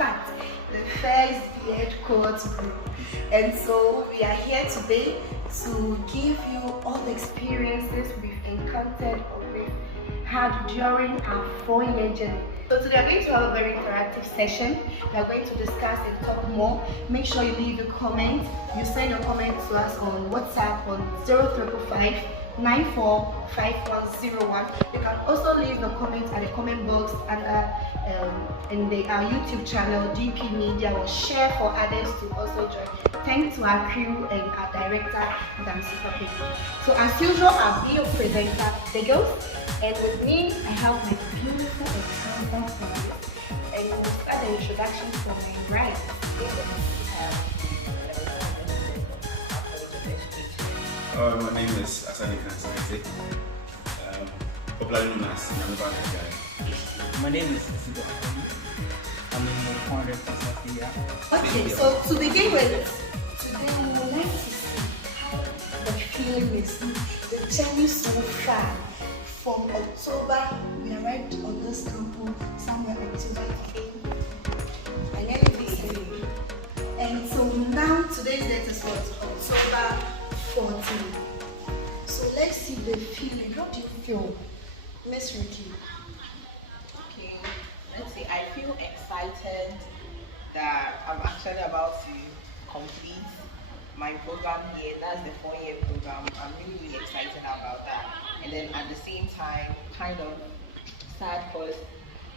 fact, the first b.ed cohort group. And so we are here today to give you all the experiences we've encountered or we've had during our 4-year journey. So today we're going to have a very interactive session. We are going to discuss and talk more. Make sure you leave a comment. You send your comment to us on WhatsApp on 0355 945101. You can also leave a comment at the comment box under in our YouTube channel DP Media, or share for others to also join. Thanks to our crew and our director, Madam Super Pig. So as usual, I'll be your presenter, the ghost, and with me I have my beautiful and handsome friends. And we'll start the introduction from my right. My name is Asani Kansanite, popularly known as Namibia guy. My name is Sido. I'm in the founder of Sophia. Okay, so to begin with, today we would like to see how the feeling is, the journey so far. From October, we arrived on this campus somewhere October 8th. I nearly listened. And so now, today's date is what? October 14th. So let's see the feeling. How do you feel, Miss Ricky? Okay, let's see. I feel excited that I'm actually about to complete my program here. That's the 4-year program. I'm really excited about that. And then at the same time, kind of sad because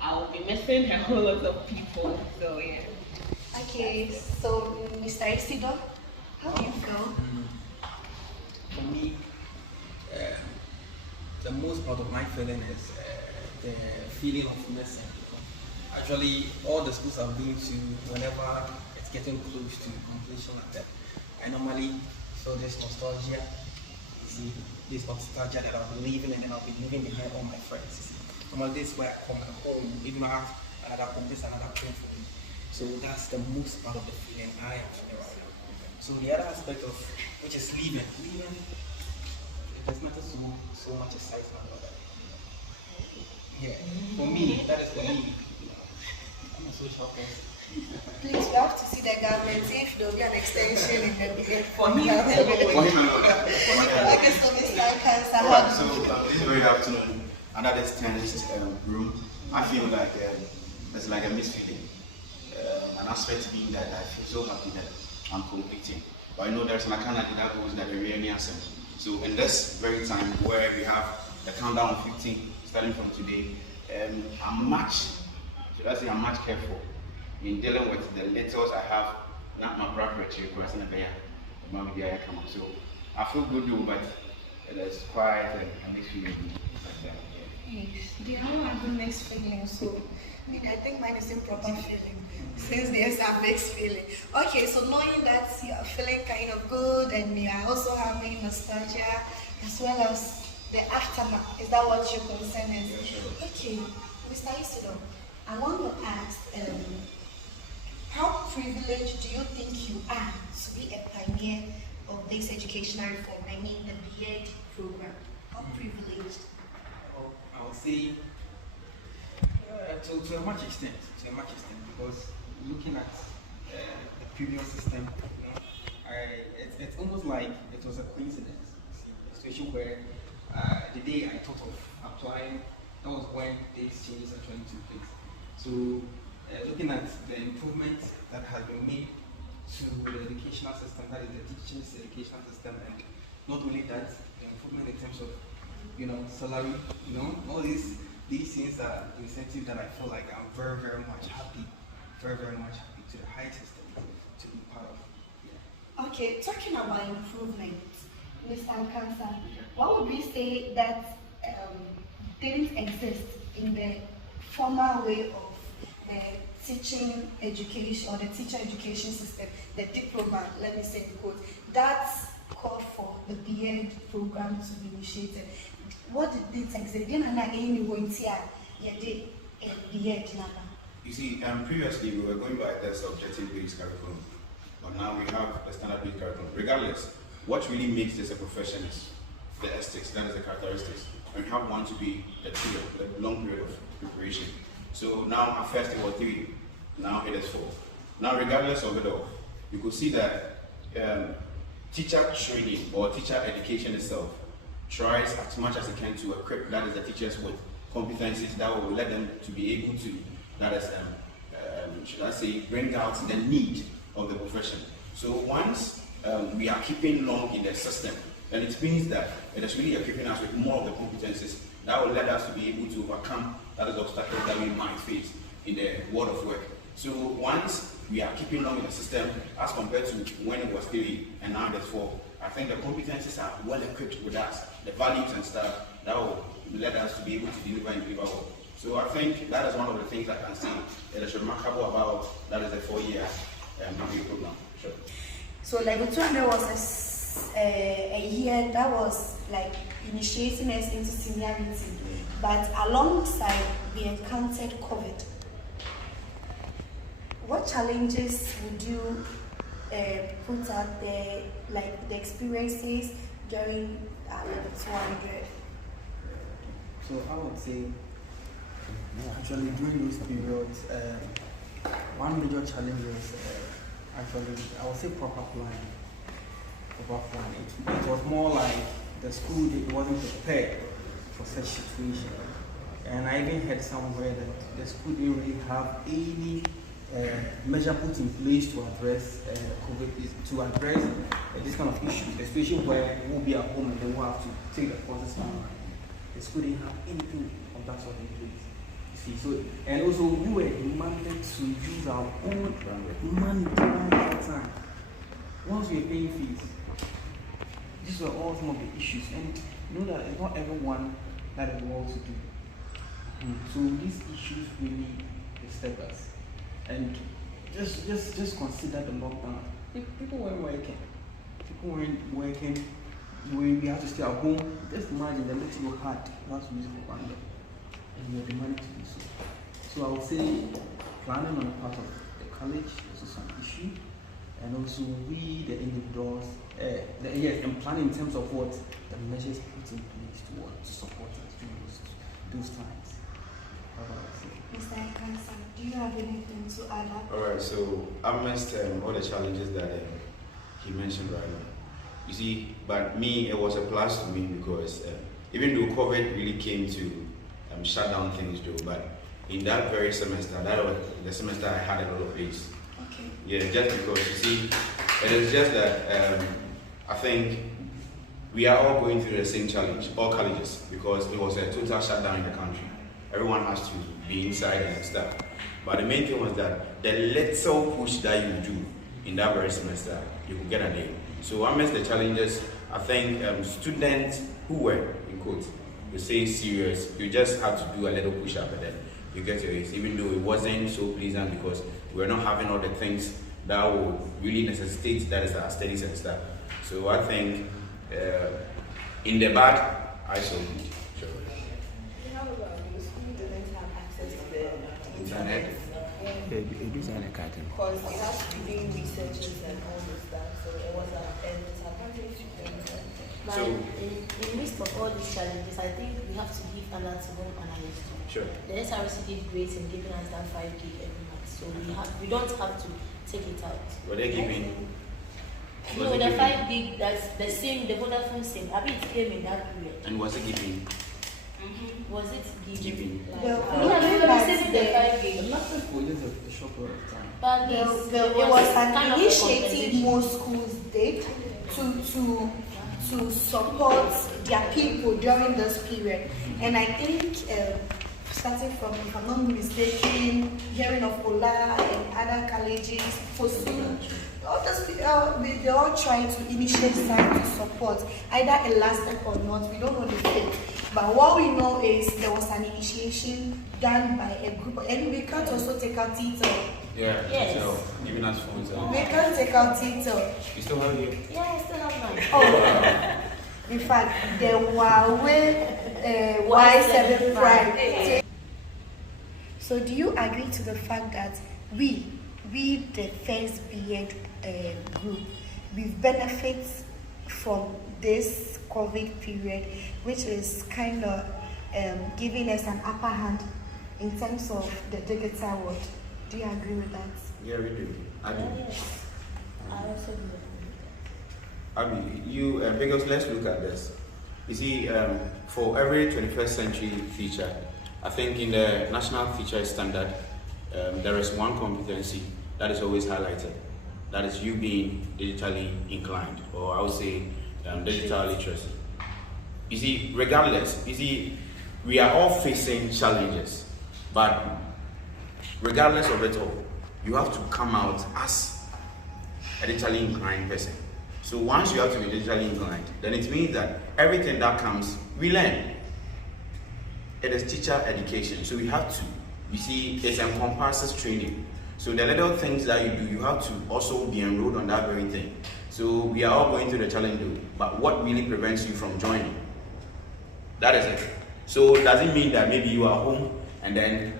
I'll be missing a whole lot of people. So yeah. Okay, so Mr. Isidore, how do you feel? For me, the most part of my feeling is the feeling of missing. Actually, all the schools I've been to, whenever it's getting close to completion like that, I normally feel this nostalgia. You see, this nostalgia that I'll be leaving, and then I'll be leaving behind all my friends. You see, normally this is where I come home, even though I have another home, this is another home for me. So that's the most part of the feeling I am feeling right now. So the other aspect of which is leaving, there's not so much excitement about that. Yeah, for me, that is for me. I'm a social person. Please, we have to see the government, see if there will be an extension in the beginning. For him, Okay, so Mr. Kansa, Alright, so this very afternoon, under this tennis room, I feel like there's like a mixed feeling. An aspect being that I feel so happy that I'm completing. But I know there's an account that goes that very answer. So in this very time where we have the countdown of 15 starting from today, I'm much careful in dealing with the letters I have, not my preparatory course in the bear. So I feel good though, but it's quiet and makes me like that. yes, they all have the mixed feeling, so I think mine is improper feeling, since there's a mixed feeling. Okay, so knowing that you are feeling kind of good and you are also having nostalgia as well as the aftermath, is that what your concern is? Yeah, sure. Okay, Mr. Isidore, I want to ask, how privileged do you think you are to be a pioneer of this educational reform, I mean the b.ed program? How privileged? I would say to a much extent, because looking at the previous system, you know, it's almost like it was a coincidence. A situation where the day I thought of applying, that was when these changes actually took place. So looking at the improvement that has been made to the educational system, that is the teachers' educational system, and not only that, the improvement in terms of salary, all these things are incentives that I feel like I'm very much happy to the high system to be part of. Yeah. Okay, talking about improvement, Mr. Kansa, what would we say that didn't exist in the former way of the teaching education or the teacher education system, the diploma, let me say in quotes, that's called for the b.ed program to be initiated? What did it exist? You see, previously we were going by the subjective-based curriculum, but now we have the standard-based curriculum. Regardless, what really makes this a profession is the aesthetics, that is the characteristics. And we have one to be the long period of preparation. So now our first year or 3 now it is 4. Now, regardless of it all, you could see that teacher training or teacher education itself tries as much as it can to equip, that is, the teachers with competencies that will let them to be able to, that is, should I say, bring out the need of the profession. So once we are keeping long in the system, then it means that it is really equipping us with more of the competencies that will let us to be able to overcome that is obstacles that we might face in the world of work. So once we are keeping long in the system as compared to when it was 3 and now there's 4, I think the competencies are well equipped with us, the values and stuff that will let us to be able to deliver and deliver well. So I think that is one of the things I can see that is remarkable about that is the 4-year degree program. Sure. So level 200 was a year that was like initiating us into seniority, but alongside we encountered COVID. What challenges would you put out there, like the experiences during level 200? So I would say, actually during those periods, one major challenge was actually, I would say proper planning. It was more like the school wasn't prepared for such situation. And I even heard somewhere that the school didn't really have any measure put in place to address COVID, to address this kind of issues, especially where we'll be at home and then we'll have to take the courses online. The school didn't have anything of that sort in place. You see, so and also we were demanded to use our own money during that time. Once we were paying fees, these were all some of the issues, and you know that it's not everyone that is well to do. So these issues really disturb us. And just consider the lockdown. People weren't working. We had to stay at home. Just imagine the little you had, you have to use it for one day. And you had the money to do so. So I would say planning on the part of the college is also some issue. And also we, the individuals, and planning in terms of what the measures put in place to support us during those times. Mr. Akansa, do you have anything to add up? Alright, so I missed all the challenges that he mentioned right now. You see, but me, it was a plus to me because even though COVID really came to shut down things though, but in that very semester, that was the semester I had a lot of days. Okay. Yeah, just because, you see, it is just that I think we are all going through the same challenge, all colleges, because it was a total shutdown in the country. Everyone has to be inside and stuff. But the main thing was that the little push that you do in that very semester, you could get an A. So amidst the challenges, I think students who were, in quotes, you say serious, you just have to do a little push up and then you get your A's, even though it wasn't so pleasant because we're not having all the things that will really necessitate that is our studies and stuff. So I think in the bad, I saw good. Sure. How about you? School doesn't have access to the Internet. because you have to be doing researches and all this stuff, so it was a disadvantage to things. But So- in midst of all these challenges, I think we have to give an anti-bomb analysis. Sure. The SRC did great in giving us that 5 gig every month, so we don't have to take it out. Were they giving? You know, the 5 gig, that's the same, the Vodafone SIM. I mean, it came in that period. And was it giving? Was it given? Giving. Like, Well, we not were that receiving the the- 5 The gig. lasted for just a short period of time. But It was an kind of a initiative compensation. most schools did to support their people during this period. And I think starting from, if I'm not mistaken, hearing of Ola and other colleges, for students, all those people, they all trying to initiate something to support. Either it lasted or not, we don't know the fate. But what we know is there was an initiation done by a group, and we can't also take out title. Yeah, Yes. so giving us phones. We can't take out title. You still have it? Yeah, I still have mine. Oh, in fact, the Huawei Y7 Prime. So, do you agree to the fact that we the first b.ed group, we benefit from this COVID period, which is kind of giving us an upper hand in terms of the digital world? Do you agree with that? Yeah, we do. I do. Yes. I also do agree with that. I mean, because let's look at this. You see, for every 21st century feature, I think in the national feature standard, there is one competency that is always highlighted. That is you being digitally inclined, or I would say digital literacy. You see, regardless, we are all facing challenges, but regardless of it all, you have to come out as a digitally inclined person. So once you have to be digitally inclined, then it means that everything that comes, we learn. It is teacher education, so we have to. You see, it encompasses training. So the little things that you do, you have to also be enrolled on that very thing. So we are all going through the challenge though, but what really prevents you from joining? That is it. So does it mean that maybe you are home and then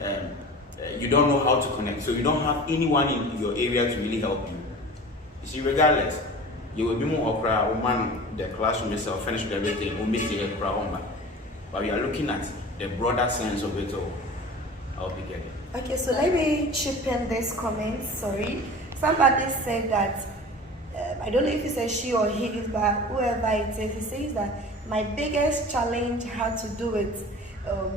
you don't know how to connect? So you don't have anyone in your area to really help you. You see, regardless, you will be more okra, or man, the classroom yourself, finish with everything, or miss the okra, but we are looking at the broader sense of it all. I'll be getting. Okay, so let me chip in this comment. Sorry, somebody said that I don't know if he said she or he, but whoever it is, he says that my biggest challenge had to do with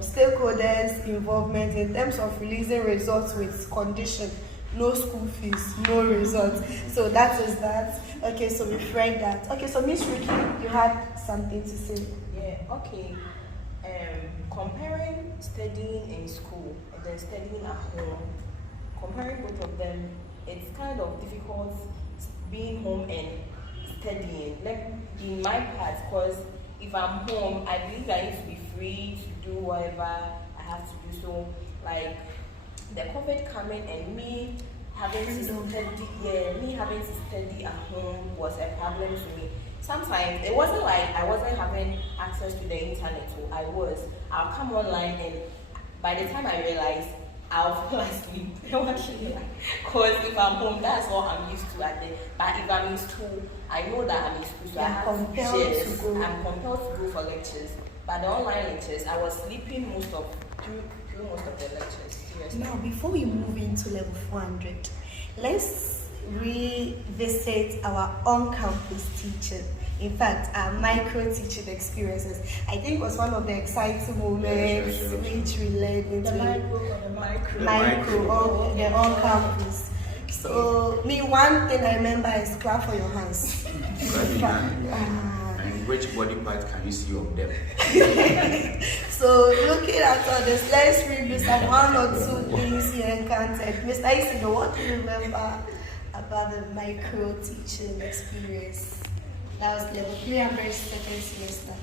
stakeholders' involvement in terms of releasing results with condition, no school fees, no results. So that is that. Okay, so we've read that. Okay, so Miss Ricky, you had something to say. Yeah, okay. Comparing studying in school and then studying at home, comparing both of them, it's kind of difficult being home and studying. Like in my part, because if I'm home, I believe I need to be free to do whatever I have to do. So, like the COVID coming and me having to study at home was a problem to me. Sometimes it wasn't like I wasn't having access to the internet, so I'll come online and by the time I realize I'll fall asleep. Because if I'm home, that's all I'm used to at the. But if I'm in school, I know that I'm in school, so I have to go. I'm compelled to go for lectures. But the online lectures, I was sleeping through most of the lectures. Seriously. Now, before we move into level 400, let's revisit our on-campus teaching. In fact, our micro-teaching experiences. I think it was one of the exciting moments which we led into The on-campus. So, one thing I remember is clap for your hands. And which body part can you see of them? So, looking at all this, let's review some one or two things you encountered. Mr. Isido, what do you remember about the micro-teaching experience? That was level 300 second semester.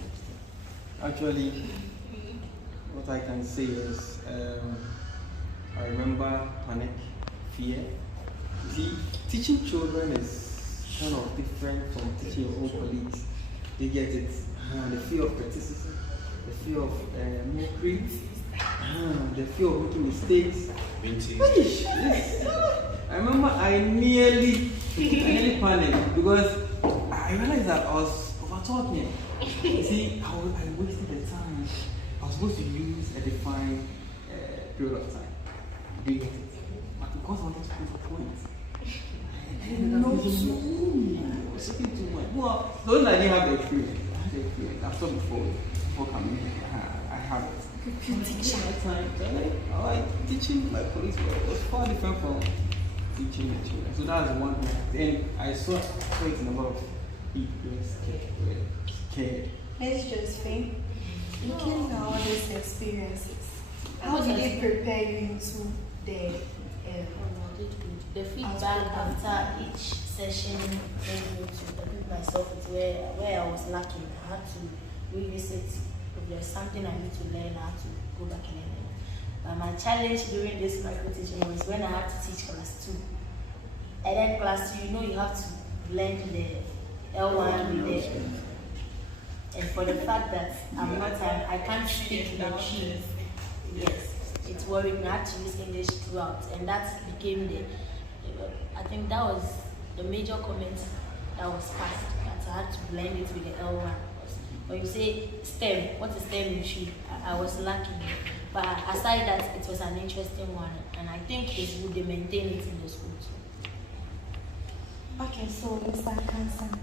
Actually, what I can say is, I remember panic, fear. You see, teaching children is kind of different from teaching your own colleagues. They get it. The fear of criticism, the fear of mockery, the fear of making mistakes. Yes. I remember I nearly panicked because I realized that I was over-talking. See, I wasted the time. I was supposed to use a defined period of time. Do you get it? But because I wanted to prove a point, I was speaking too much. Well, those I didn't have the experience. I had the experience. I've taught before coming here. I have it. Teaching my time. Teaching my colleagues was far different from teaching the children. So that's one thing. And I saw it in a lot of people scared. Miss Josephine, looking at all these experiences, how did it prepare you into the The feedback after each session made me to equip myself with where I was lacking. I had to revisit if there's something I need to learn, I had to go back and learn. But my challenge during this micro teaching was when I had to teach class 2. And then class 2, you have to blend the L1 with the. And for the fact that I can't speak the G, yes, it's worried me. I had to use English throughout, and that became I think that was the major comment that was passed, that I had to blend it with the L1. When you say STEM, what is STEM in Chi? I was lacking. But aside that, it was an interesting one, and I think it's good they maintain it in the school too. Okay, so Mr. Kansan,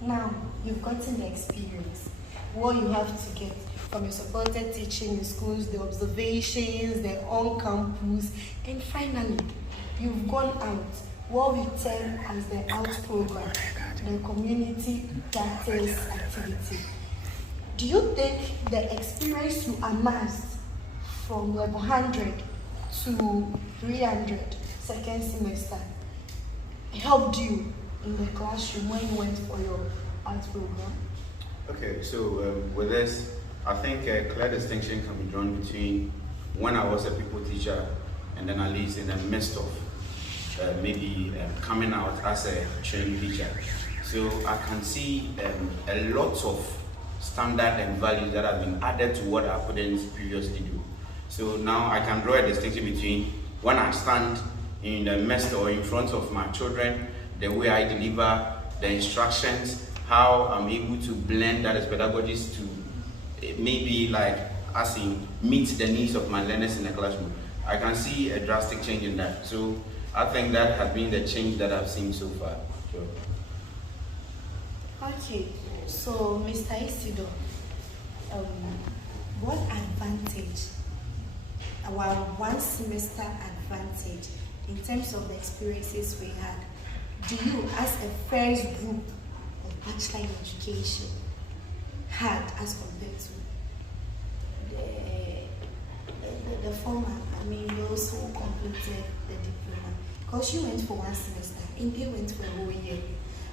now you've gotten the experience. What you have to get from your supported teaching in schools, the observations, the on-campus, and finally, you've gone out. What we term as the out program, the community practice activity. Do you think the experience you amassed from level 100 to 300 second semester helped you in the classroom when you went for your art program? Okay, so with this, I think a clear distinction can be drawn between when I was a people teacher and then at least in the midst of maybe coming out as a training teacher. So I can see a lot of standard and values that have been added to what our students previously do. So now I can draw a distinction between when I stand in the midst or in front of my children, the way I deliver the instructions, how I'm able to blend that as pedagogies to maybe like as in meet the needs of my learners in the classroom. I can see a drastic change in that. So I think that has been the change that I've seen so far. So. Okay, so Mr. Isido, what advantage, our one semester advantage in terms of the experiences we had, do you as a first group of bachelor in education had as compared to the former, I mean those who completed the diploma? Because you went for one semester and they went for a whole year.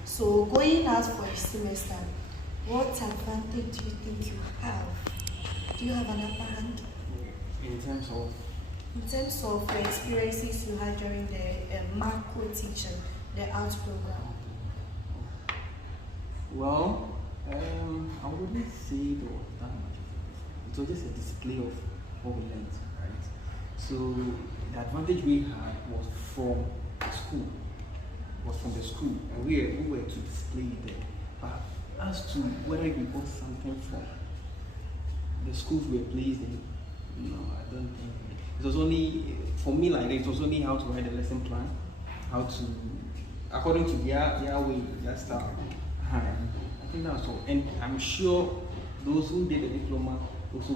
So going out for a semester, what advantage do you think you have? Do you have an upper hand? In terms of? In terms of the experiences you had during the macro teaching, the art program. Well, I wouldn't say there was that much. It was just a display of what we learned, right? So the advantage we had was from the school. And we were to display it there. But as to whether we got something from the schools we were placed in, no, I don't think. It was only, for me like that, it was only how to write a lesson plan, how to, according to their way, their style. I think that's all. And I'm sure those who did the diploma also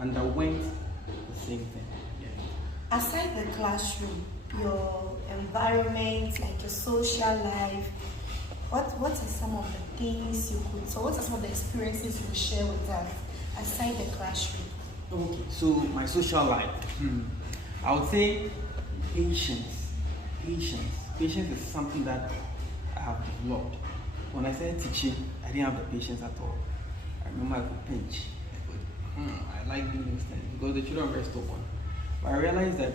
underwent the same thing. Yeah. Aside the classroom, your environment, like your social life, what are some of the things you could, so what are some of the experiences you could share with us aside the classroom? Okay, so my social life, I would say patience. Patience is something that I have developed. When I started teaching, I didn't have the patience at all. I remember I could pinch. I like doing this thing because the children are very stubborn. But I realized that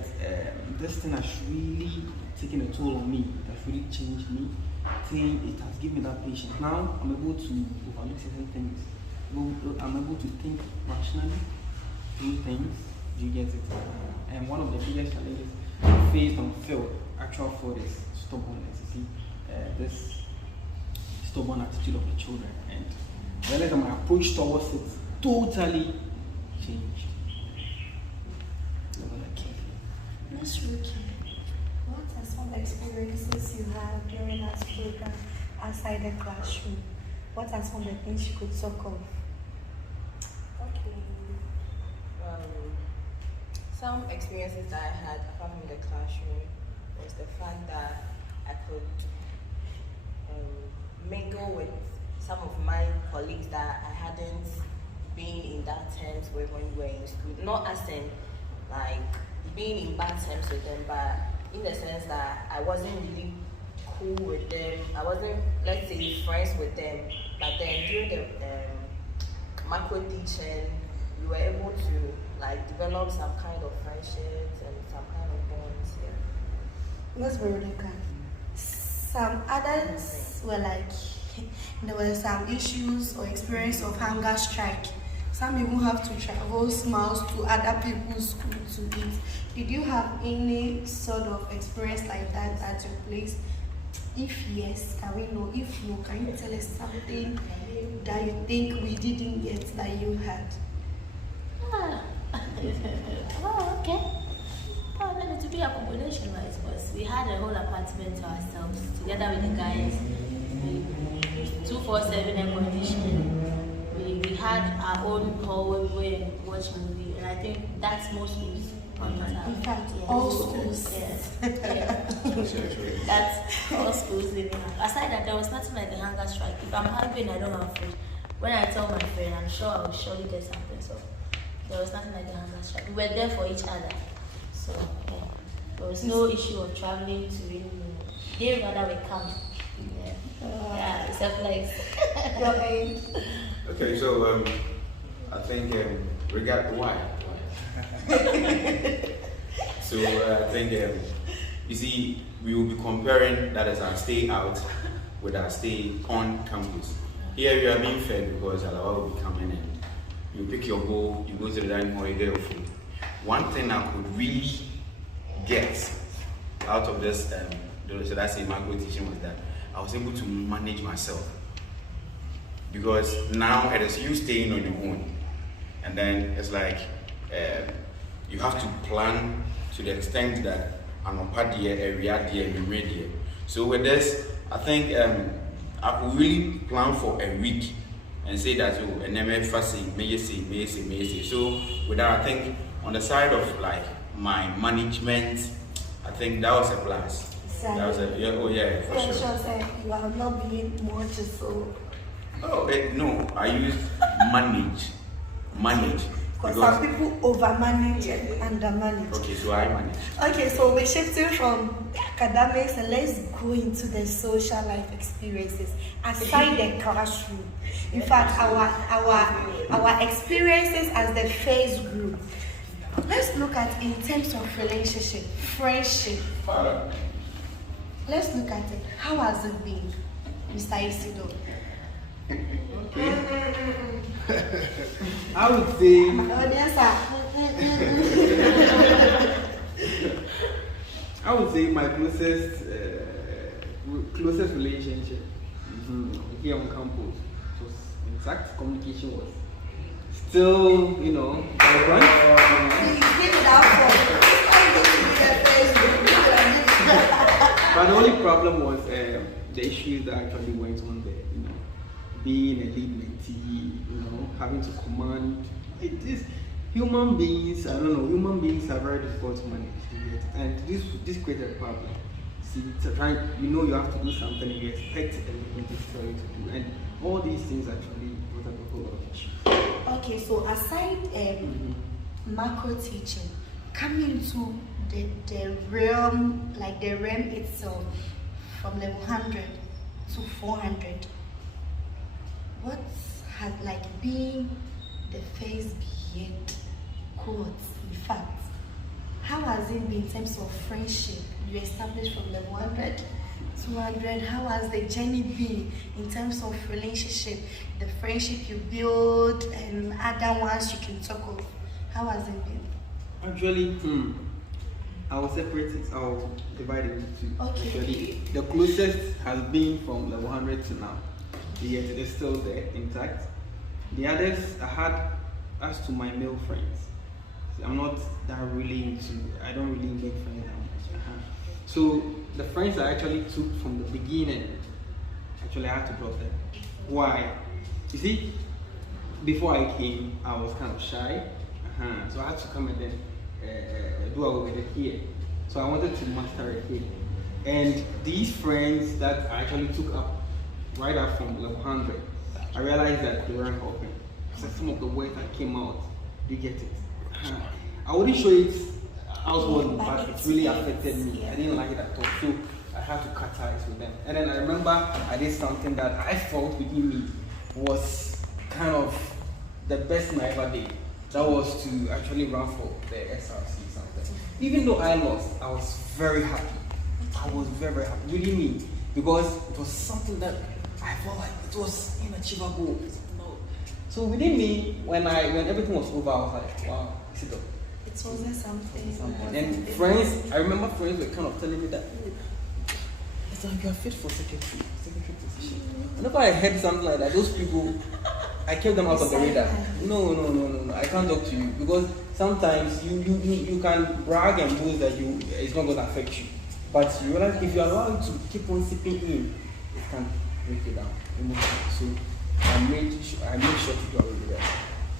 this thing has really taken a toll on me. It has really changed me. It has given me that patience. Now I'm able to overlook certain things. I'm able to think rationally, do things. Do you get it? And one of the biggest challenges I faced on actual field is stubbornness. You see, this stubborn attitude of the children, and I realized that my approach towards it totally changed. Miss Ruki, what are some experiences you had during that program outside the classroom? What are some of the things you could talk of? Okay. Some experiences that I had apart from the classroom was the fact that I could mingle with some of my colleagues that I hadn't been in that terms with when we were in school. Not as in like being in bad terms with them, but in the sense that I wasn't really cool with them. I wasn't, let's say, friends with them. But then during the macro teaching, we were able to like develop some kind of friendships and some kind of bonds. Yeah. That's Veronica. Some others were like, there were some issues or experience of hunger strike. Some even have to travel smiles to other people's school to eat. Did you have any sort of experience like that at your place? If yes, can we know? If no, can you tell us something that you think we didn't get that you had? Oh, okay. Oh, then it would be accommodation wise, because we had a whole apartment to ourselves together with the guys. We 247 air conditioning. We had our own hall where we went and watch movie, and I think that's most schools. In fact, Yeah. all schools. Yes. Yeah. That's all schools living. Aside that, there was nothing like a hunger strike. If I'm hungry and I don't have food, when I tell my friend, I'm sure I will surely get something. So there was nothing like a hunger strike. We were there for each other. So yeah. There was no issue of traveling to really. They rather we come. Yeah. Yeah, it's a place. Your age. Okay, so I think regard why. So I think you see, we will be comparing that as our stay out with our stay on campus. Here you are being fed because Alawa will be coming in. You pick your bowl, you go to the dining hall, you get your food. One thing I could really get out of this, should I say, macro teaching, was that I was able to manage myself. Because now it is you staying on your own, and then it's like you have to plan to the extent that I'm a part area. So with this, I think I could really plan for a week and say that and then may say. So with that, I think on the side of like my management, I think that was a plus. That was a for sure. Sure, you are not being much so. Oh no, I used manage. Because some people overmanage and undermanage. Okay, so I manage. Okay, so we're shifting from the academics and let's go into the social life experiences aside the classroom. In fact, our experiences as the phase group. Let's look at in terms of relationship, friendship. Let's look at it. How has it been, Mr. Isidore? I would say my closest relationship here on campus was intact. Communication was still, vibrant. But the only problem was the issues that actually went on there. Being a lead mentee, having to command. It is human beings. Human beings are very difficult to manage, and this creates a problem. See, you have to do something, and you expect everyone to tell you to do, and all these things actually brought up a whole lot of issues. Okay, so aside macro teaching, coming to the realm, like the realm itself, from level 100 to 400. What has been the phase beyond quotes, in fact? How has it been in terms of friendship you established from level 100 to 200? How has the journey been in terms of relationship, the friendship you build and other ones you can talk of? How has it been? Actually, I will separate it. I will divide it into two. Okay. Actually, the closest has been from level 100 to now. Yet it is still there, intact. The others, I had as to my male friends. I'm not that really I don't really make friends that much. So the friends I actually took from the beginning, actually I had to drop them. Why? You see, before I came, I was kind of shy. So I had to come and then do away with it here. So I wanted to master it here. And these friends that I actually took up right up from level 100, I realized that they weren't helping. So some of the words that came out, they get it. I wouldn't show it outward, but it really affected me. I didn't like it at all. So I had to cut ties with them. And then I remember I did something that I felt within me was kind of the best thing I ever did. That was to actually run for the SRC something. Even though I lost, I was very happy. I was very, very happy within me because it was something that I felt like it was unachievable. So within me, when everything was over, I was like, wow, it wasn't something. And friends, I remember friends were kind of telling me that it's like you are fit for secretary position. Whenever I heard something like that, those people I kept them out of the radar. No. I can't talk to you because sometimes you can brag and boast that it's not going to affect you. But you realize if you allow it to keep on seeping in, it can break it down emotionally. So I made sure to do away with that.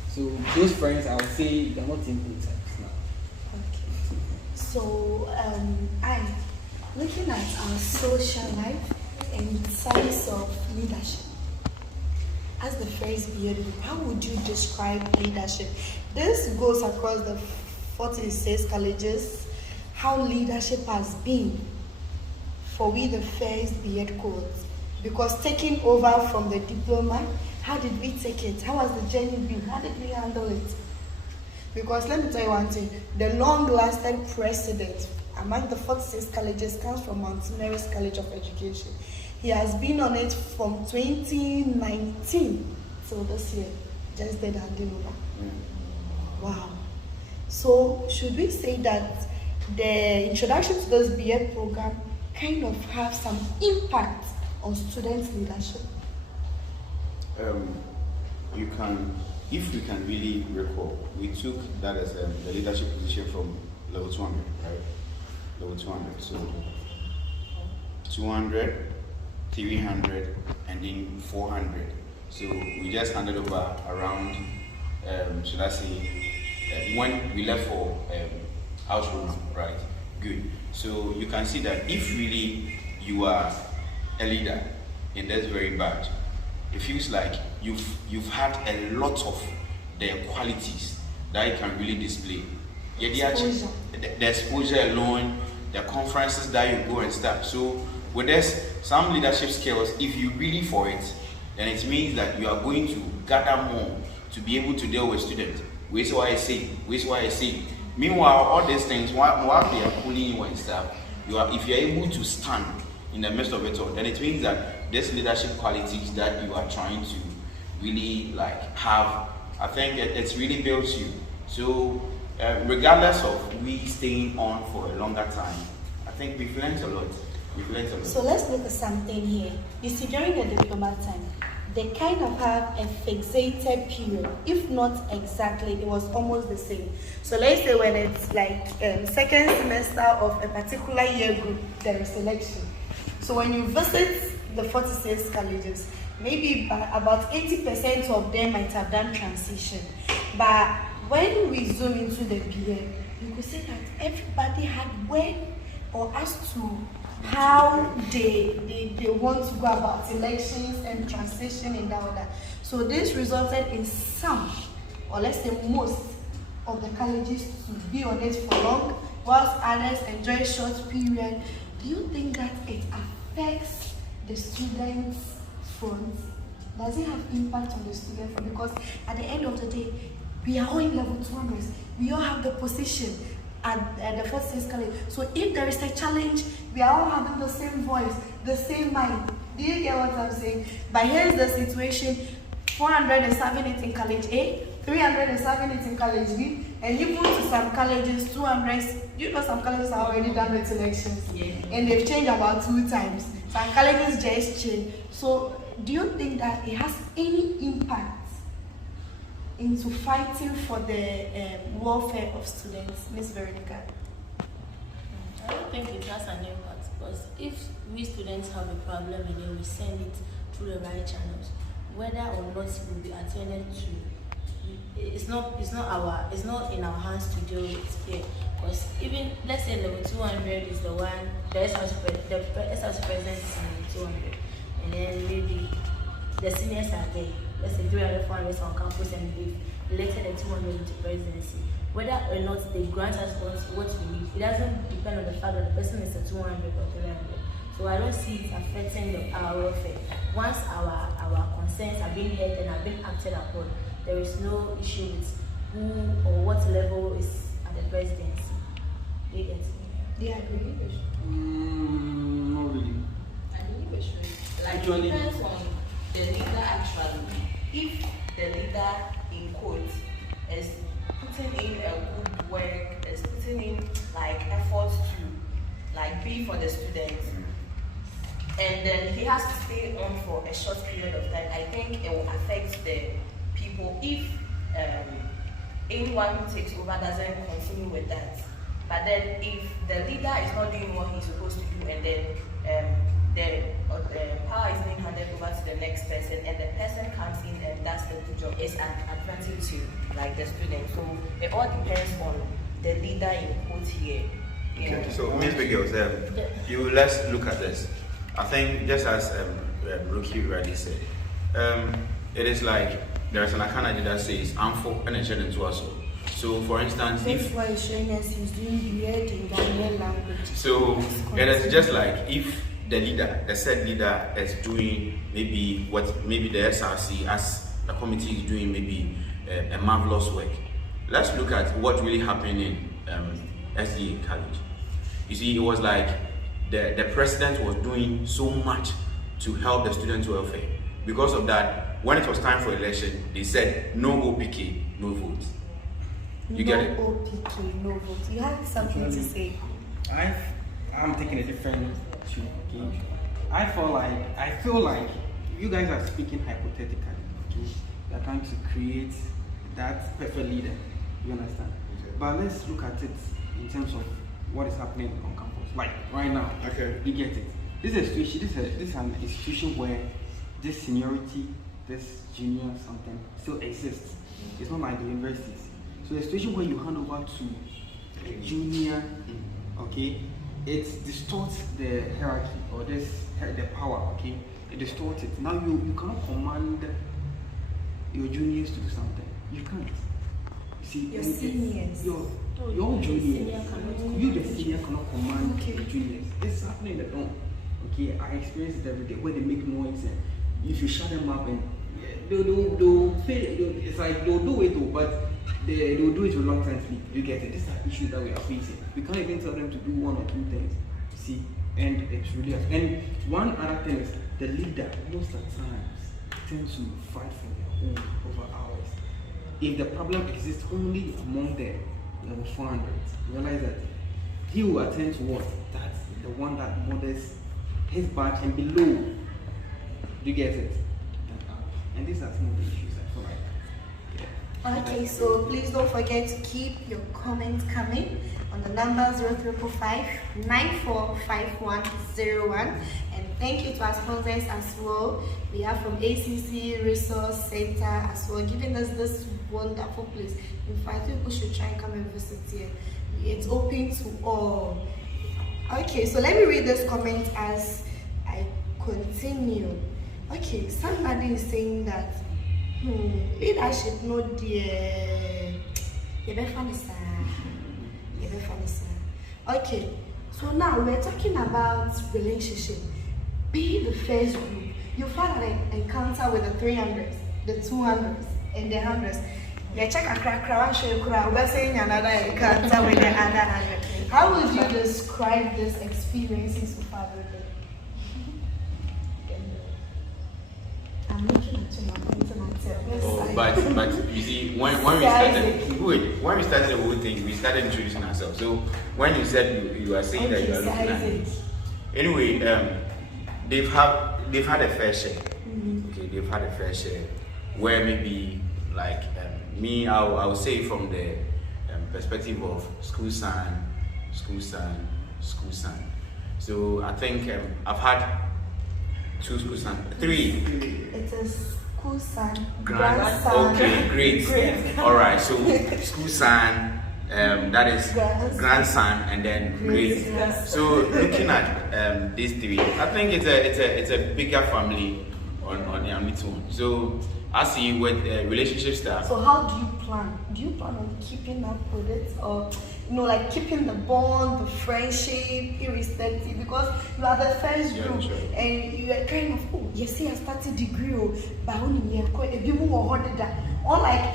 So those friends, I would say they're not simple types now. Okay. So looking at our social life in terms of leadership, as the phrase b.ed, how would you describe leadership? This goes across the 46 colleges, how leadership has been for we the first b.ed course. Because taking over from the diploma, how did we take it? How has the journey been? How did we handle it? Because let me tell you one thing, the long-lasting president among the 46 colleges comes from Mount Mary's College of Education. He has been on it from 2019 till this year, just did handing over. Wow. So should we say that the introduction to this b.ed program kind of have some impact on students' leadership? You can, if we can really recall, we took that as the leadership position from level 200, right? Level 200. So 200, 300, and then 400. So we just handed over around, should I say, when we left for house room, right? Good. So you can see that if really you are a leader in this very badge, it feels like you've had a lot of the qualities that you can really display. Exposure. The exposure alone, the conferences that you go and stuff. So with this, some leadership skills, if you really for it, then it means that you are going to gather more to be able to deal with students. Where's why I say. Meanwhile, all these things, while they are pulling you and stuff, if you are able to stand in the midst of it all, then it means that these leadership qualities that you are trying to really have, I think it's really builds you. So regardless of we staying on for a longer time, I think we've learned a lot. So let's look at something here. You see, during the diploma time, they kind of have a fixated period. If not exactly, it was almost the same. So let's say when it's like second semester of a particular year group, there is selection. So when you visit the 46 colleges, maybe about 80% of them might have done transition. But when we zoom into the b.ed, you could see that everybody had went or asked to how they want to go about elections and transition and all that. So this resulted in some, or let's say most, of the colleges to be on it for long, whilst others enjoy short period. Do you think that it affects the students' front? Does it have impact on the student front? Because at the end of the day, we are all in level 200s. We all have the position at the 46 college. So if there is a challenge, we are all having the same voice, the same mind. Do you get what I'm saying? But here's the situation: 407 it in college A, 307 it in college B, and you go to some colleges, 200. You know some colleges are already done with elections, and they've changed about 2 times. Some colleges just change. So do you think that it has any impact into fighting for the welfare of students, Miss Veronica? I don't think it has an impact, because if we students have a problem and then we send it through the right channels, whether or not it will be attended to, it's not in our hands to deal with here. Because even let's say level 200 is the one, the SLC president is in level 200, and then maybe the seniors are there. Let's say 300, 400 on campus, and they've elected the 200 into presidency. Whether or not they grant us what we need, it doesn't depend on the fact that the person is a 200 or 300. So I don't see it affecting our welfare. Once our concerns are being heard and are being acted upon, there is no issue with who or what level is at the presidency. Do you get it? Do you agree? Not really. I believe it should. Like, Actually, it depends on the leader actually. If the leader, in quotes, is putting in a good work, is putting in efforts to be for the students, and then he has to stay on for a short period of time, I think it will affect the people, if anyone who takes over doesn't continue with that, but then if the leader is not doing what he's supposed to do, and then the power is being handed over to the next person, and the person comes in and does the good job, it's an advantage to like the student. So it all depends on the leader in quote here. Okay, so Ms. Bigels, let's look at this. I think just as Ruki already said, it is like there's an account that says I'm for energy into us. So for instance, that's why he's showing us he's doing b.ed in Ghanaian language. So it is just like if the leader, the said leader, is doing maybe the SRC as the committee is doing maybe a marvelous work. Let's look at what really happened in SDA College. You see, it was like the president was doing so much to help the students' welfare. Because of that, when it was time for election, they said no OPK, no votes. You get it? No OPK, no votes. You had something to say. I'm taking a different view. Okay? I feel like you guys are speaking hypothetically. Okay? You're trying to create that perfect leader. You understand? Okay. But let's look at it in terms of what is happening on campus. Like right now. Okay. You get it. This is a situation. This is an institution where this seniority, this junior something still exists. It's not like the universities. So the situation where you hand over to a junior, okay, it distorts the hierarchy or the power, okay? It distorts it. Now you cannot command your juniors to do something. You can't. You see, Your seniors. Your juniors. You the senior cannot command the juniors. It's happening in the dorm. Okay, I experience it every day where they make noise and if you shut them up and they'll pay. It's like they'll do it though, but they'll do it reluctantly. You get it? These are issues that we are facing. We can't even tell them to do one or two things. See, and it's really. And one other thing is the leader most of the times tends to fight for their own over ours. If the problem exists only among the level 400, realize that he will attend to what? That's the one that models his badge and below. You get it? And these are some of the issues I feel like. Yeah. Okay, so please don't forget to keep your comments coming on the number 0355-945101. And thank you to our sponsors as well. We have from ACC Resource Center as well, giving us this wonderful place. In fact, people should try and come and visit here. It's open to all. Okay, so let me read this comment as I continue. Okay, somebody is saying that leadership not the Okay, so now we're talking about relationship. Be the first group. You find an encounter with the 300s, the 200s, and the 100s. You check Accra, we're saying another encounter with the other 100. How would you describe this experience so far with it? I'm looking at you now. Oh, but you see, when we started the whole thing, we started introducing ourselves. So when you said you are saying that you are looking at it. Anyway, they've had a fair share. Okay, they've had a fair share where maybe like me, I would say from the perspective of school son. So I think I've had 2 school sons, 3. It is school son, grandson. Okay, great. All right, so school son, that is grandson, and then great. So looking at these 3, I think it's a bigger family on its own. So I see with relationship stuff. So how do you plan? Do you plan on keeping up with it, or like keeping the bond, the friendship, irrespective? Because you are the first group, sure. And you are kind of you see I started degree, but only unlike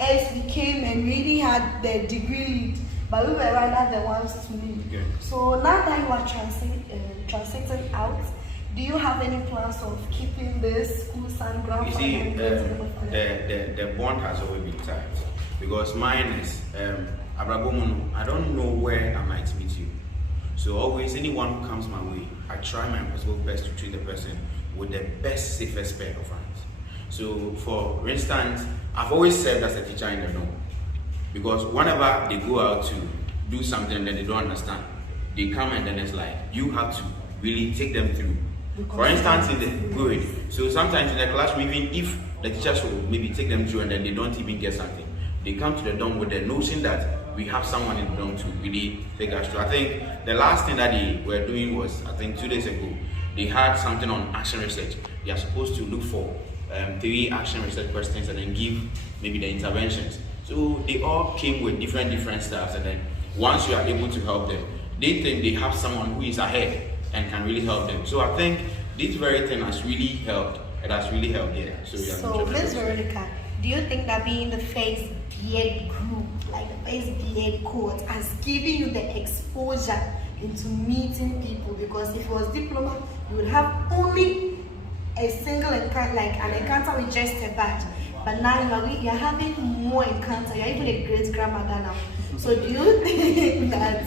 us, we came and really had the degree lead, but we were rather the ones to lead. Okay. So now that you are transiting out, do you have any plans of keeping this school son grandfather? You see, the bond has always been tight because mine is I don't know where I might meet you. So always, anyone who comes my way, I try my possible best to treat the person with the best, safest pair of hands. So, for instance, I've always served as a teacher in the dorm because whenever they go out to do something that they don't understand, they come and then it's like you have to really take them through. For instance, in the good, so sometimes in the classroom, even if the teachers will maybe take them through and then they don't even get something, they come to the dorm with the notion that we have someone in the dorm to really take us through. I think the last thing that they were doing was, I think 2 days ago, they had something on action research. They are supposed to look for 3 action research questions and then give maybe the interventions. So they all came with different styles, and then once you are able to help them, they think they have someone who is ahead and can really help them. So I think this very thing has really helped. It has really helped, yeah. So Ms. Veronica, do you think that being the first b.ed group, like the first b.ed cohort, has given you the exposure into meeting people? Because if it was diploma, you would have only a single encounter, like an encounter with just a badge. But now you're having more encounter. You're even a great grandmother now. So do you think that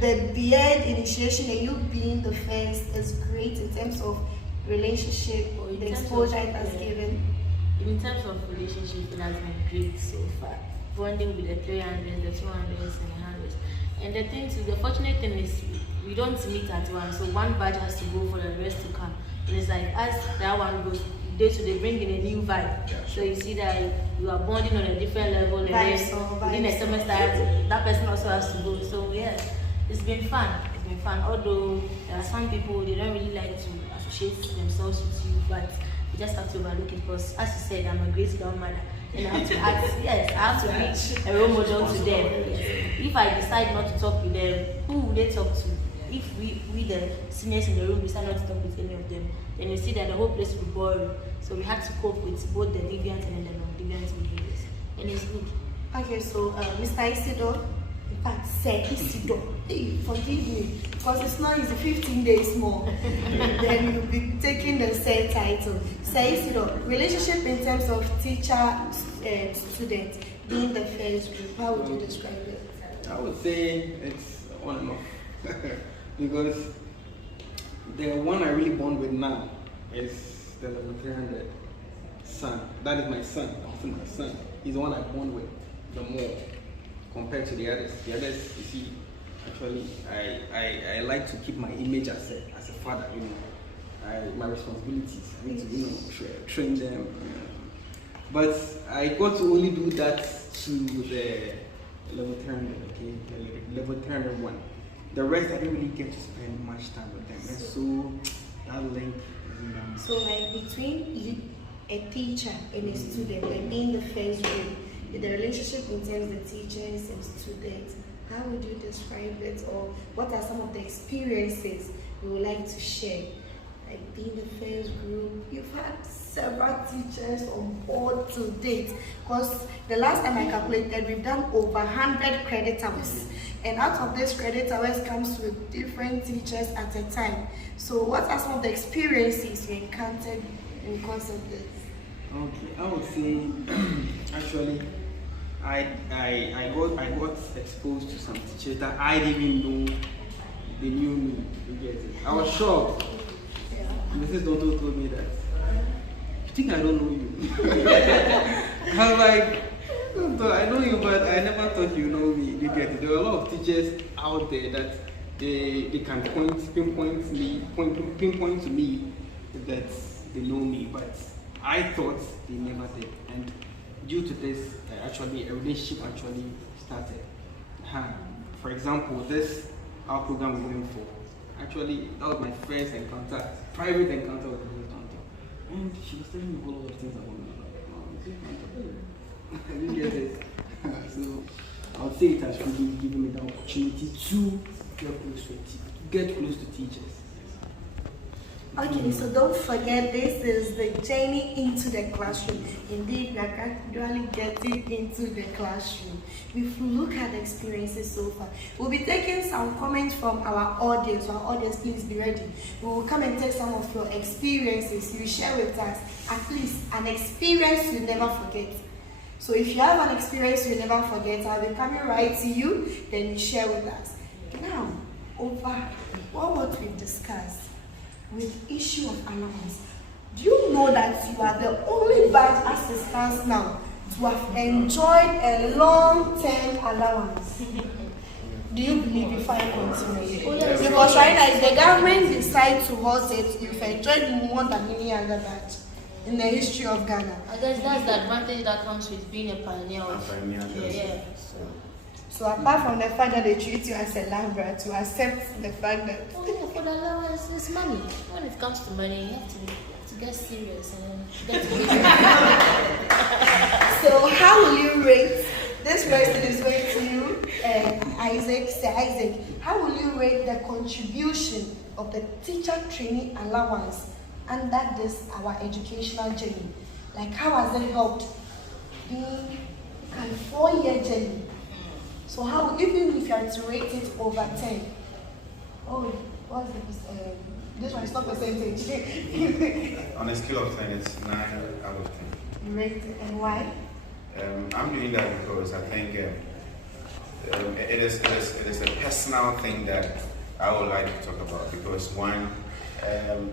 the b.ed initiation and you being the first is great in terms of relationship or the exposure it has given? In terms of relationship, it has been great so far. Bonding with the 300s, the 200s, and the 100s. And the thing is, the fortunate thing is we don't meet at once, so one batch has to go for the rest to come. And it's like as that one goes, day to day, bring in a new vibe. So you see that you are bonding on a different level, and then within a semester, that person also has to go. So yeah, it's been fun. It's been fun. Although there are some people, they don't really like to associate themselves with you, but you just have to overlook it because, as you said, I'm a great grandmother. And I have to act, yes, I have to be a role model to them. Yes. If I decide not to talk with them, who will they talk to? If we the seniors in the room decide not to talk with any of them, then you see that the whole place will be boring. So we have to cope with both the deviant and the non-deviant behaviors. And it's good. Okay, so Mr. Isidore, in fact, Sir Isidore, hey, forgive me, because it's not easy, 15 days more. Then you'll be taking the Sir title. Sir Isidore, relationship in terms of teacher student being the first group, how would you describe it? I would say it's on and off. Because the one I really bond with now is the level 300 son. That is my son. Also my son. He's the one I bond with the more compared to the others. The others, you see, actually, I like to keep my image as a father. You know, my responsibilities. I need to train them. But I got to only do that to the level 300. Okay, the level 301. The rest, I didn't really get to spend much time with them. And so that link is So like between a teacher and a student and being the first group, the relationship in terms of teachers and students, how would you describe it, or what are some of the experiences you would like to share? Like being the first group, you've had several teachers on board to date, because the last time I calculated, we've done over 100 credit hours, and out of this credit hours comes with different teachers at a time. So what are some of the experiences you encountered in the course of this? Okay, I would say actually I got exposed to some teachers that I didn't even know they knew me. You get it? I was shocked. Mrs. Dodo told me that, I think I don't know you. I was like, I know you, but I never thought you know me. You get it? There are a lot of teachers out there that they can pinpoint to me that they know me, but I thought they never did. And due to this, actually a relationship actually started. For example, our program we're going for. Actually, that was my first encounter, private encounter with Mrs. Tonto. And she was telling me a whole lot of things about me. I didn't get it. So I would say it has really given me the opportunity to get close to teachers. Okay, so don't forget, this is the journey into the classroom. Indeed, we are gradually getting into the classroom. If we look at the experiences so far, we'll be taking some comments from our audience. Our audience, please be ready. We will come and take some of your experiences. You share with us at least an experience you never forget. So if you have an experience you never forget, I'll be coming right to you, then you share with us. Now, over what we've discussed, with issue of allowance, Do you know that you are the only batch as it stands now to have enjoyed a long-term allowance? Do you believe if I continue? Oh, yes. Because right now, if the government decides to halt it, you've enjoyed more than any other batch in the history of Ghana. I guess that's the advantage that comes with being a pioneer. Yeah. So apart from the fact that they treat you as a land brat, to accept the fact that Oh yeah, for the allowance, it's money. When it comes to money, you have to get serious and get to So how will you rate? This question is going to you, Isaac. Sir Isaac, how will you rate the contribution of the teacher training allowance under this our educational journey? Like how has it helped being a 4-year journey? So how, even if you are to rate it over 10, what's this one is not percentage. On a scale of 10, it's 9 out of 10. You rate it, and why? I'm doing that because I think it is a personal thing that I would like to talk about, because one,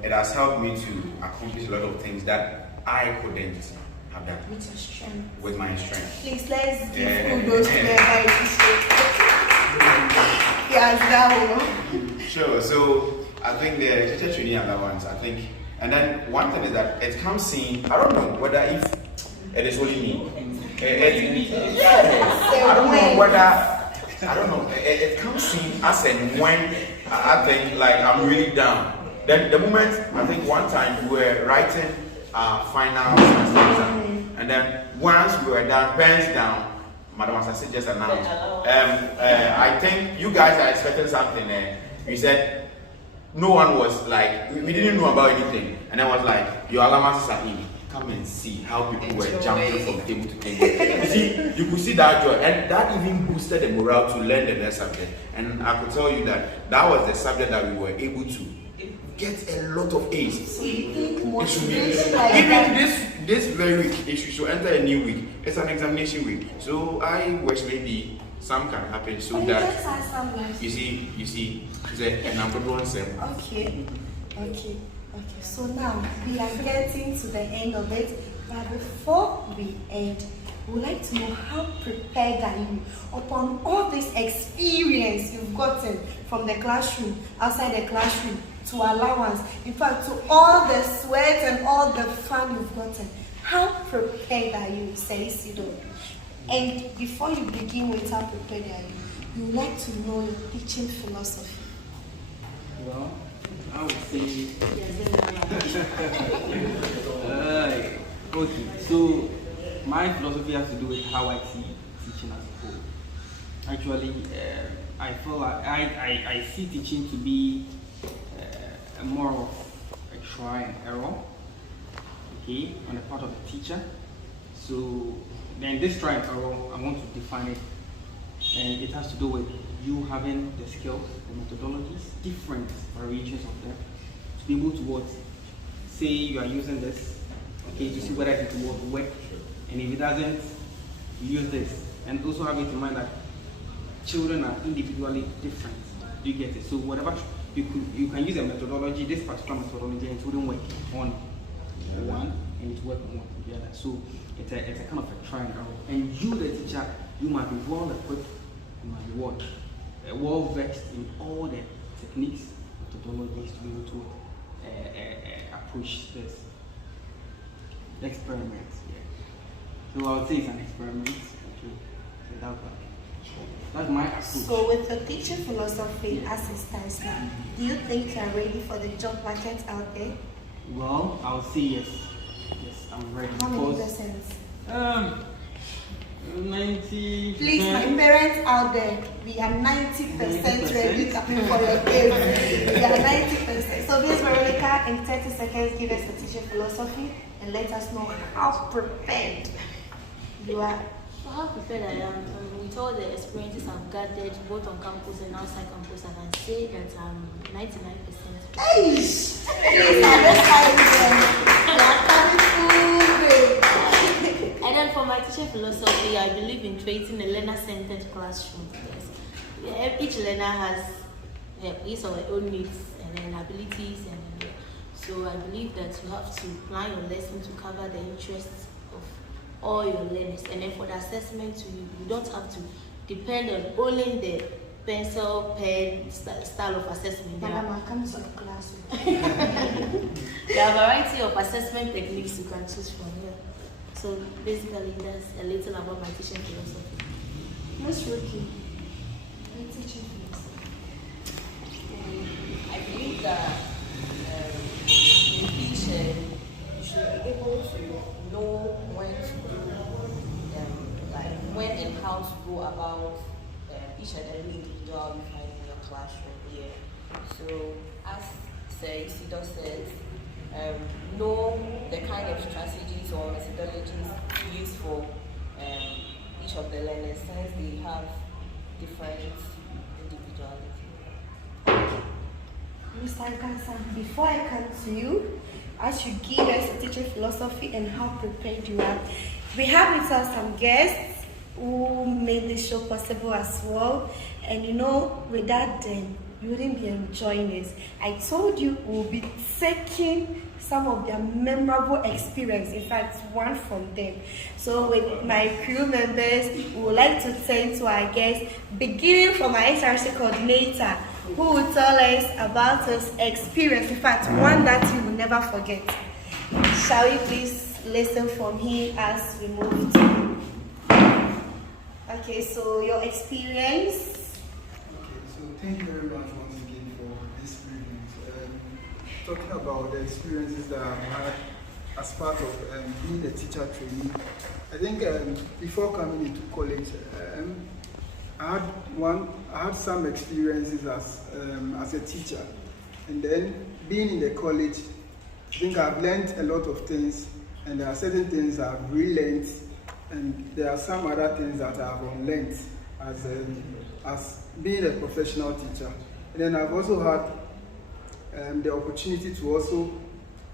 it has helped me to accomplish a lot of things that I couldn't have done. With your strength. With my strength. Please, let's give kudos to the Yes, that one. Sure. So I think the teacher training allowance, and then one thing is that it comes in, I don't know whether if it is only me. I don't know. It comes in as and when I think like I'm really down. Then the moment, I think one time we were writing final exams, and then once we were done, pens down, Madam Asasi just announced. I think you guys are expecting something. You said no one was like, we didn't know about anything, and then was like, your allowances are in. Come and see how people were jumping from table to table. You could see that joy, and that even boosted the morale to learn the next subject. And I could tell you that was the subject that we were able to get a lot of A's. So you think motivation Even this very week, it should enter a new week. It's an examination week, so I wish maybe some can happen so that you see, it's a number one step. Okay. So now we are getting to the end of it, but before we end, we would like to know how prepared are you upon all this experience you've gotten from the classroom, outside the classroom, to allowance, in fact, to all the sweat and all the fun you've gotten. How prepared are you, says you do? And before you begin with how prepared are you, we would like to know your teaching philosophy. Well, I would say, okay, so my philosophy has to do with how I see teaching as a whole. Actually, I feel like I see teaching to be more of a try and error, okay, on the part of the teacher. So then this try and error, I want to define it, and it has to do with you having the skills, the methodologies, different variations of them, to be able to what, say you are using this, okay, to see whether it will work, and if it doesn't, you use this, and also having in mind that children are individually different. Do you get it? So whatever you can use a methodology, this particular methodology, and it wouldn't work on one, and it work on one together. So it's a kind of a try and error. And you, the teacher, you might be well equipped, you might be well versed in all the techniques, methodologies to be able to approach this experiment. Yeah. So I would say it's an experiment. Okay. So that's my approach. So with your teaching philosophy as it stands now, do you think you are ready for the job market out there? Well, I would say yes. Yes, I'm ready. How many percent? 90%. Please, my parents out there, we are 90% ready for your kids. We are 90%. So please, Veronica, in 30 seconds, give us the teaching philosophy and let us know how prepared you are. So how prepared I am with all the experiences I've gathered both on campus and outside campus, I can say that I'm 99%. Hey! Please, And then for my teaching philosophy, I believe in creating a learner-centered classroom. Yes. Each learner has his or her own needs and then abilities, and So I believe that you have to plan your lesson to cover the interests of all your learners. And then for the assessment, you don't have to depend on only the pencil, pen style of assessment. Madam, I'll come to your class. There are a variety of assessment techniques you can choose from here. So basically, that's a little about my teaching philosophy. Miss Rookie, my teaching philosophy. I believe that in teaching, you should be able to know when to do, like when and how to go about each and every individual you find in your classroom here. So, as Sir Isidore says, know the kind of strategies or methodologies to use for each of the learners, since they have different individuality. Mr. Gansan, before I come to you, as you give us a teaching philosophy and how prepared you are, we have with us some guests who made this show possible as well. And you know, without them, you wouldn't be enjoying this. I told you we'll be taking some of their memorable experience, in fact, one from them. So with my crew members, we would like to turn to our guests, beginning from our HRC coordinator, who will tell us about his experience, in fact, one that he will never forget. Shall we please listen from him as we move to... Okay, so your experience. Okay, so thank you very much once again for this privilege. Talking about the experiences that I've had as part of being a teacher trainee, I think before coming into college, I had some experiences as a teacher, and then being in the college, I think I've learned a lot of things, and there are certain things I've relearned, and there are some other things that I've unlearned as being a professional teacher. And then I've also had the opportunity to also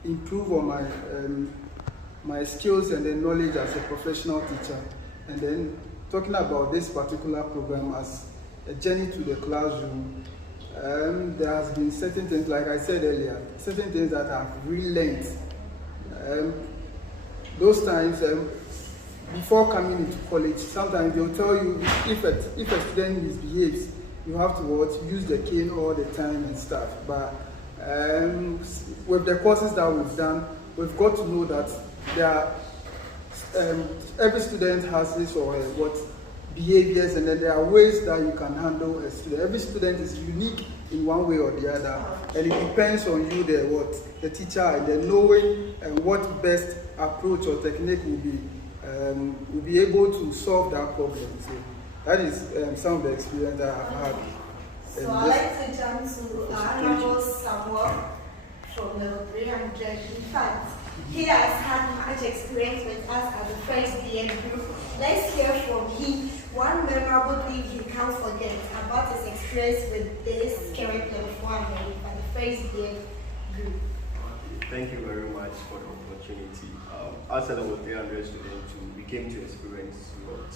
improve on my skills and the knowledge as a professional teacher. And then talking about this particular program as a journey to the classroom, there has been certain things, like I said earlier, certain things that I've relearned. Those times, before coming into college, sometimes they'll tell you if a student misbehaves, you have to use the cane all the time and stuff. But with the courses that we've done, we've got to know that there are, every student has this or behaviors, and then there are ways that you can handle a student. Every student is unique in one way or the other, and it depends on you, the teacher, and then knowing what best approach or technique will be able to solve that problem. So that is some of the experience that I've had. So I'd like to jump to Honorable Samuel from level 300. In fact, he has had much experience with us as the first b.ed group. Let's hear from him one memorable thing he can't forget about his experience with this current level 400 by the first b.ed group. Thank you very much for the opportunity. As a level 300 student, we came to experience a lot.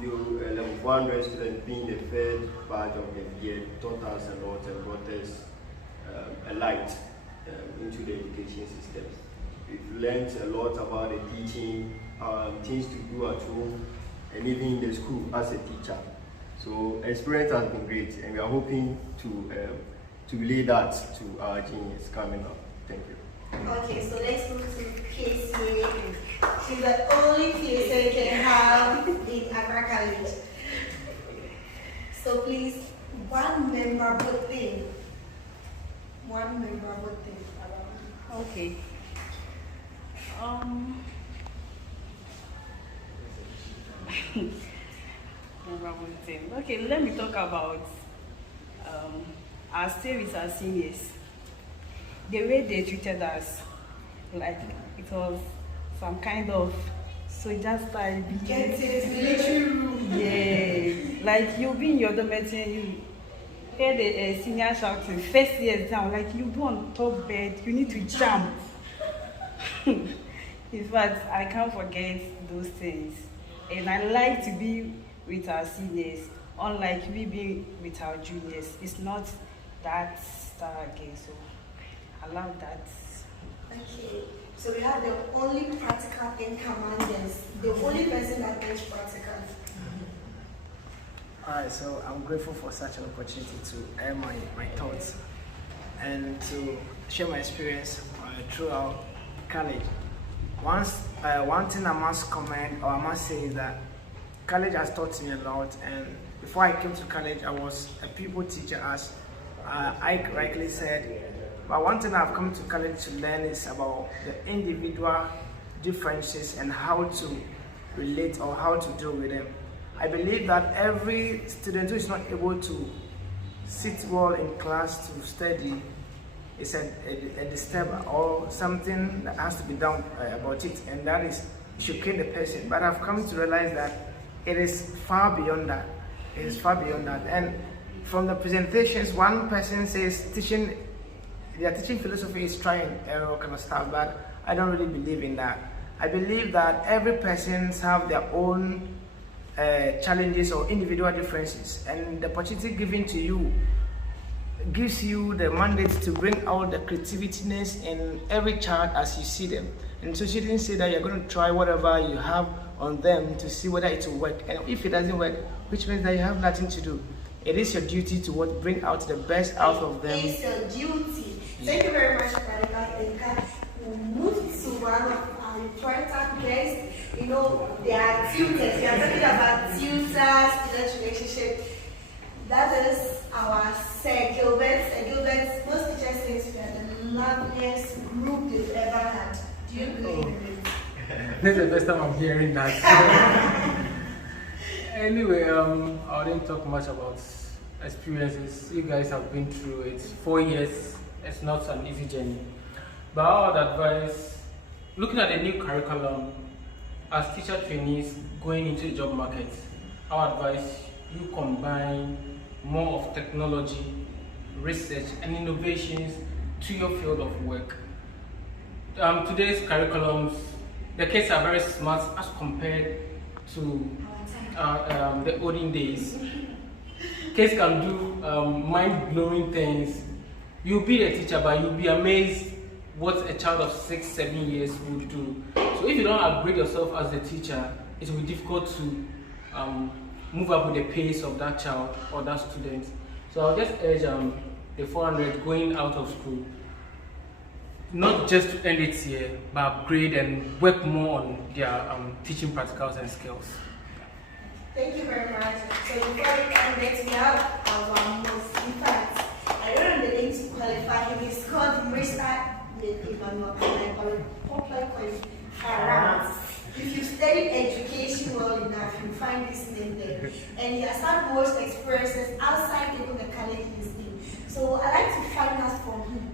You, a level 400 student, being the third batch of the year, taught us a lot and brought us a light into the education system. We've learned a lot about the teaching, things to do at home, and even in the school as a teacher. So experience has been great, and we are hoping to relay that to our genius coming up. Thank you. Okay, so let's move to PSA. She's the only PSA you can have in Accra College. So please, one memorable thing. One memorable thing about you. Okay. Memorable thing. Okay, let me talk about our stay with our seniors. The way they treated us, like it was some kind of soldier style. Get it, military room. Yeah, like you'll be in your dormitory and you hear the senior shouting, first years down, like you go on top bed, you need to jump. In fact, I can't forget those things. And I like to be with our seniors, unlike we being with our juniors. It's not that style again, so allow that. Okay, so we have the only practical thinker among us, the only person that thinks practical. Alright, so I'm grateful for such an opportunity to air my thoughts and to share my experience throughout college. One thing I must comment or I must say is that college has taught me a lot, and before I came to college I was a pupil teacher, as I rightly said. But one thing I've come to college to learn is about the individual differences and how to relate or how to deal with them. I believe that every student who is not able to sit well in class to study is a disturber or something that has to be done about it, and that is shocking the person. But I've come to realize that it is far beyond that. It is far beyond that. And from the presentations, one person says their teaching philosophy is try and error kind of stuff, but I don't really believe in that. I believe that every person have their own challenges or individual differences, and the opportunity given to you gives you the mandate to bring out the creativeness in every child as you see them. And so she didn't say that you're going to try whatever you have on them to see whether it will work, and if it doesn't work, which means that you have nothing to do. It is your duty to bring out the best out of them. It is your duty. Thank you very much, Parika. We'll move to one of our important guests. You know, they are tutors. We are talking about tutor-student relationship. That is our Sir Gilbert. Sir Gilbert, most teachers say we are the loveliest group they've ever had. Do you believe in it? This is the first time I'm hearing that. Anyway, I didn't talk much about experiences. You guys have been through it. 4 years, it's not an easy journey. But I would advise, looking at the new curriculum, as teacher trainees going into the job market, I would advise you combine more of technology, research and innovations to your field of work. Today's curriculums, the kids are very smart as compared to the olden days. Kids can do mind-blowing things. You'll be a teacher, but you'll be amazed what a child of 6-7 years would do. So if you don't upgrade yourself as a teacher, it will be difficult to move up with the pace of that child or that student. So I'll just urge the 400 going out of school, not just to end it here, but upgrade and work more on their teaching practicals and skills. Thank you very much. So before we end it, we have our most, in fact, I don't know the name to qualify him. He's called Mr. Emmanuel, or popular called Harams. If you study education well enough, you'll find this name there. And he has had most experiences outside even the college he's in. So I'd like to find out from him,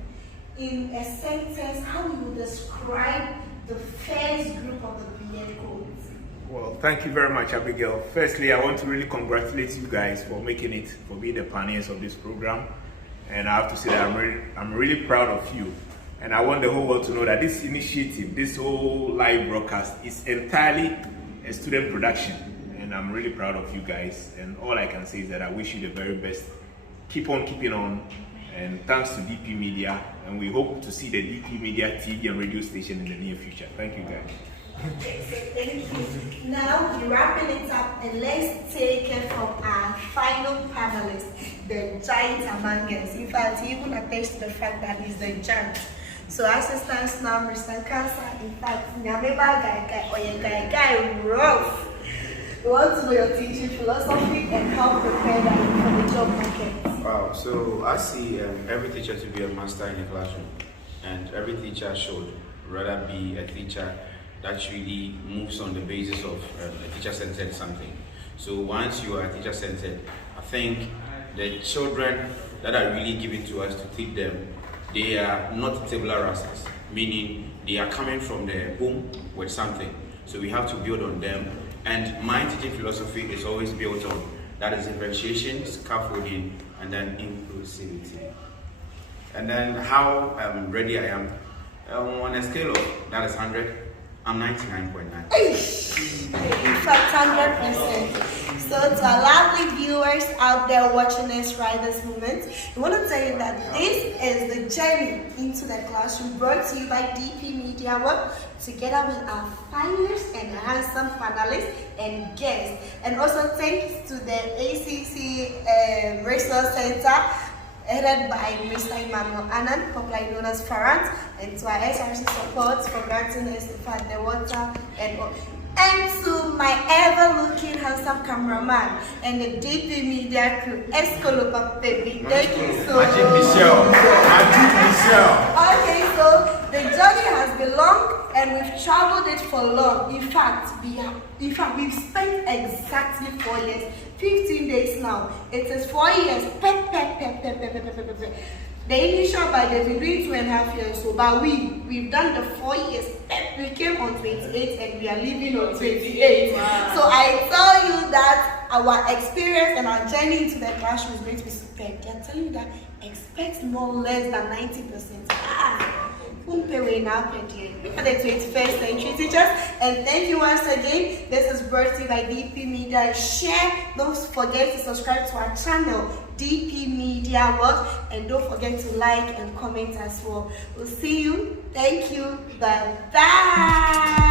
in a sentence, how you would describe the first group of the b.ed codes. Well, thank you very much, Abigail. Firstly, I want to really congratulate you guys for making it, for being the pioneers of this program. And I have to say that I'm really proud of you. And I want the whole world to know that this initiative, this whole live broadcast is entirely a student production. And I'm really proud of you guys. And all I can say is that I wish you the very best. Keep on keeping on. And thanks to DP Media. And we hope to see the DP Media TV and radio station in the near future. Thank you, guys. Okay, so thank you. Now we're wrapping it up, and let's take it from our final panelist, the giant among us. In fact, he even attached to the fact that he's the giant. So as it stands now, Mr. Kansa, in fact, Nyameba guy, rough. We want to know your teaching philosophy and how prepared are you for the job market. Wow, so I see every teacher to be a master in the classroom, and every teacher should rather be a teacher that really moves on the basis of a teacher-centered something. So once you are teacher-centered, I think the children that are really given to us to teach them, they are not tabula rasas, meaning they are coming from the home with something. So we have to build on them. And my teaching philosophy is always built on that is differentiation, scaffolding, and then inclusivity. And then how ready I am. On a scale of that is 100, I'm 99.9. In fact, 100%. So to our lovely viewers out there watching us right this moment, we want to tell you that this is the journey into the classroom brought to you by DP Media Work, together with our finalists and handsome panelists and guests. And also thanks to the ACC Resource Center, headed by Mr. Emmanuel Anand, popularly known as Farant, and to our SRC support for granting us the water and to my ever-looking handsome cameraman and the DP Media crew, Escolopa Baby. Thank you so much. Okay, so the journey has been long and we've traveled it for long. In fact, we've spent exactly 4 years, 15 days now. It is 4 years. The initial budget, we're doing 2.5 years, so but we've done the 4 years. We came on 28 and we are leaving on 28. Wow. So I tell you that our experience and our journey into the classroom is going to be superb. They're telling you that expect no less than 90%. For the 21st century teachers, and thank you once again. This is brought to you by DP Media. Share, don't forget to subscribe to our channel DP Media Work, and don't forget to like and comment as well. We'll see you. Thank you. Bye bye.